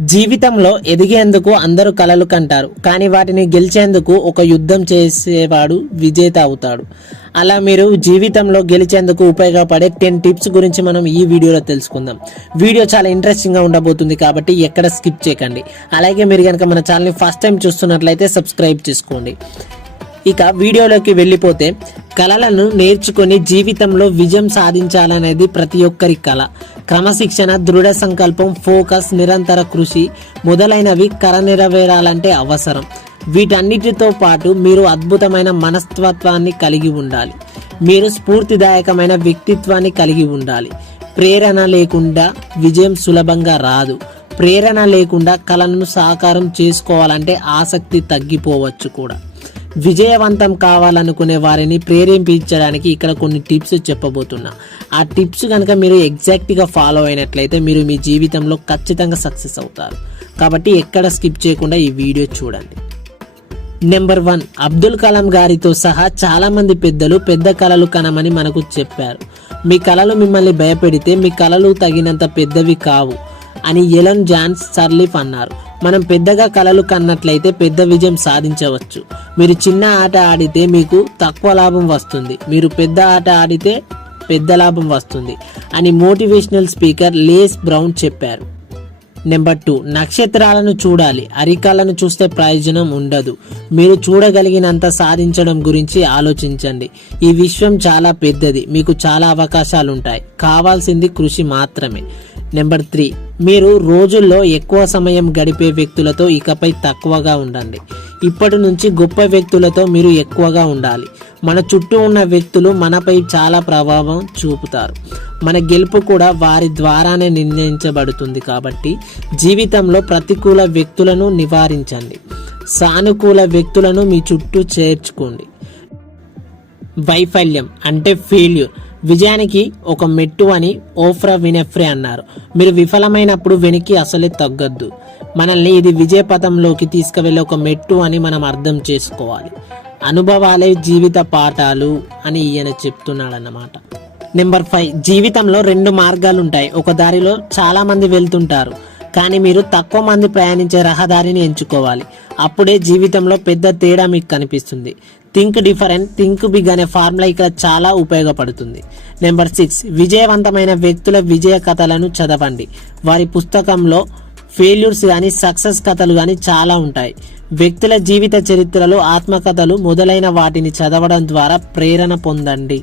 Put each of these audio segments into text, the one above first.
జీవితంలో ఎదిగేందుకు అందరూ కలలు కంటారు, కానీ వాటిని గెలిచేందుకు ఒక యుద్ధం చేసేవాడు విజేత అవుతాడు. అలా మీరు జీవితంలో గెలిచేందుకు ఉపయోగపడే 10 టిప్స్ గురించి మనం ఈ వీడియోలో తెలుసుకుందాం. వీడియో చాలా ఇంట్రెస్టింగ్గా ఉండబోతుంది కాబట్టి ఎక్కడ స్కిప్ చేయకండి. అలాగే మీరు కనుక మన ఛానల్ని ఫస్ట్ టైం చూస్తున్నట్లయితే సబ్స్క్రైబ్ చేసుకోండి. ఇక వీడియోలోకి వెళ్ళిపోతే, కళలను నేర్చుకొని జీవితంలో విజయం సాధించాలనేది ప్రతి ఒక్కరి కళ. క్రమశిక్షణ, దృఢ సంకల్పం, ఫోకస్, నిరంతర కృషి మొదలైనవి నెరవేరాలంటే అవసరం. వీటన్నిటితో పాటు మీరు అద్భుతమైన మనస్తత్వాన్ని కలిగి ఉండాలి. మీరు స్ఫూర్తిదాయకమైన వ్యక్తిత్వాన్ని కలిగి ఉండాలి. ప్రేరణ లేకుండా విజయం సులభంగా రాదు. ప్రేరణ లేకుండా కళలను సాకారం చేసుకోవాలంటే ఆసక్తి తగ్గిపోవచ్చు కూడా. విజయవంతం కావాలనుకునే వారిని ప్రేరేపించడానికి ఇక్కడ కొన్ని టిప్స్ చెప్పబోతున్నా. ఆ టిప్స్ కనుక మీరు ఎగ్జాక్ట్గా ఫాలో అయినట్లయితే మీరు మీ జీవితంలో ఖచ్చితంగా సక్సెస్ అవుతారు. కాబట్టి ఎక్కడ స్కిప్ చేయకుండా ఈ వీడియో చూడండి. నెంబర్ 1, అబ్దుల్ కలాం గారితో సహా చాలా మంది పెద్దలు పెద్ద కలలు కనమని మనకు చెప్పారు. మీ కలలు మిమ్మల్ని భయపెడితే మీ కలలు తగినంత పెద్దవి కావు అని ఎలన్ జాన్స్ సర్లిఫ్ అన్నారు. మనం పెద్దగా కలలు కన్నట్లయితే పెద్ద విజయం సాధించవచ్చు. మీరు చిన్న ఆట ఆడితే మీకు తక్కువ లాభం వస్తుంది. మీరు పెద్ద ఆట ఆడితే పెద్ద లాభం వస్తుంది అని మోటివేషనల్ స్పీకర్ లేస్ బ్రౌన్ చెప్పారు. నెంబర్ 2, నక్షత్రాలను చూడాలి, అరికాలను చూస్తే ప్రయోజనం ఉండదు. మీరు చూడగలిగినంత సాధించడం గురించి ఆలోచించండి. ఈ విశ్వం చాలా పెద్దది, మీకు చాలా అవకాశాలు ఉంటాయి. కావాల్సింది కృషి మాత్రమే. నెంబర్ 3, మీరు రోజుల్లో ఎక్కువ సమయం గడిపే వ్యక్తులతో ఇకపై తక్కువగా ఉండండి. ఇప్పటి నుంచి గొప్ప వ్యక్తులతో మీరు ఎక్కువగా ఉండాలి. మన చుట్టూ ఉన్న వ్యక్తులు మనపై చాలా ప్రభావం చూపుతారు. మన గెలుపు కూడా వారి ద్వారానే నిర్ణయించబడుతుంది. కాబట్టి జీవితంలో ప్రతికూల వ్యక్తులను నివారించండి. సానుకూల వ్యక్తులను మీ చుట్టూ చేర్చుకోండి. వైఫల్యం అంటే ఫెయిల్యూర్ విజయానికి ఒక మెట్టు అని ఓఫ్రా వినెఫ్రే అన్నారు. మీరు విఫలమైనప్పుడు వెనక్కి అసలే తగ్గద్దు. మనల్ని ఇది విజయ పథంలోకి తీసుకువెళ్ళే ఒక మెట్టు అని మనం అర్థం చేసుకోవాలి. అనుభవాలే జీవిత పాఠాలు అని ఈయన చెప్తున్నాడన్నమాట. నెంబర్ 5, జీవితంలో 2 మార్గాలు ఉంటాయి. ఒక దారిలో చాలా మంది వెళ్తుంటారు, కానీ మీరు తక్కువ మంది ప్రయాణించే రహదారిని ఎంచుకోవాలి. అప్పుడే జీవితంలో పెద్ద తేడా మీకు కనిపిస్తుంది. థింక్ డిఫరెంట్, థింక్ బిగ్ అనే ఫార్ములా ఇక్కడ చాలా ఉపయోగపడుతుంది. నెంబర్ 6, విజయవంతమైన వ్యక్తుల విజయ కథలను చదవండి. వారి పుస్తకంలో ఫెయిల్యూర్స్ కానీ సక్సెస్ కథలు కానీ చాలా ఉంటాయి. వ్యక్తుల జీవిత చరిత్రలు, ఆత్మకథలు మొదలైన వాటిని చదవడం ద్వారా ప్రేరణ పొందండి.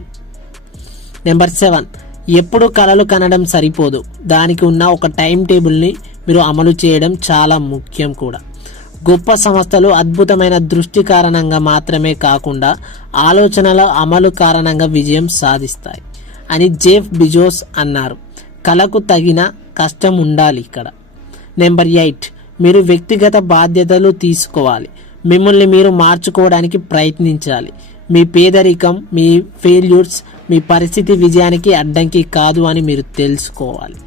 నెంబర్ 7, ఎప్పుడు కలలు కనడం సరిపోదు. దానికి ఉన్న ఒక టైం టేబుల్ని మీరు అమలు చేయడం చాలా ముఖ్యం కూడా. గొప్ప సంస్థలు అద్భుతమైన దృష్టి కారణంగా మాత్రమే కాకుండా ఆలోచనల అమలు కారణంగా విజయం సాధిస్తాయి అని జెఫ్ బిజోస్ అన్నారు. కళకు తగిన కష్టం ఉండాలి ఇక్కడ. నెంబర్ 8, మీరు వ్యక్తిగత బాధ్యతలు తీసుకోవాలి. మిమ్మల్ని మీరు మార్చుకోవడానికి ప్రయత్నించాలి. మీ పేదరికం, మీ ఫెయిల్యూర్స్ మీ పరిస్థితి విజయానికి అడ్డంకి కాదు అని మీరు తెలుసుకోవాలి.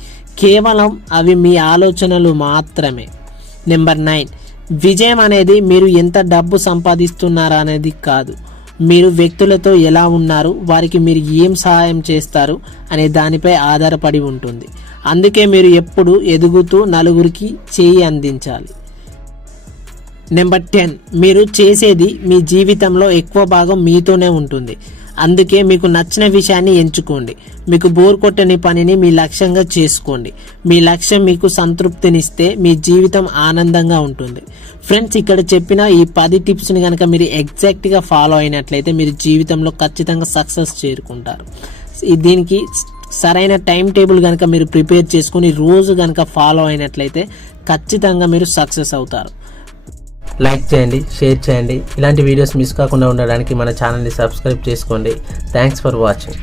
కేవలం అవి మీ ఆలోచనలు మాత్రమే. నెంబర్ 9, విజయం అనేది మీరు ఎంత డబ్బు సంపాదిస్తున్నారా అనేది కాదు. మీరు వ్యక్తులతో ఎలా ఉన్నారు, వారికి మీరు ఏం సహాయం చేస్తారు అనే దానిపై ఆధారపడి ఉంటుంది. అందుకే మీరు ఎప్పుడు ఎదుగుతూ నలుగురికి చేయి అందించాలి. నెంబర్ 10, మీరు చేసేది మీ జీవితంలో ఎక్కువ భాగం మీతోనే ఉంటుంది. అందుకే మీకు నచ్చిన విషయాన్ని ఎంచుకోండి. మీకు బోర్ కొట్టని పనిని మీ లక్ష్యంగా చేసుకోండి. మీ లక్ష్యం మీకు సంతృప్తినిస్తే మీ జీవితం ఆనందంగా ఉంటుంది. ఫ్రెండ్స్, ఇక్కడ చెప్పిన ఈ 10 టిప్స్ని కనుక మీరు ఎగ్జాక్ట్గా ఫాలో అయినట్లయితే మీరు జీవితంలో ఖచ్చితంగా సక్సెస్ చేరుకుంటారు. దీనికి సరైన టైం టేబుల్ కనుక మీరు ప్రిపేర్ చేసుకుని రోజు కనుక ఫాలో అయినట్లయితే ఖచ్చితంగా మీరు సక్సెస్ అవుతారు. లైక్ చేయండి, షేర్ చేయండి. ఇలాంటి వీడియోస్ మిస్ కాకుండా ఉండడానికి మన ఛానల్ని సబ్స్క్రైబ్ చేసుకోండి. Thanks for watching.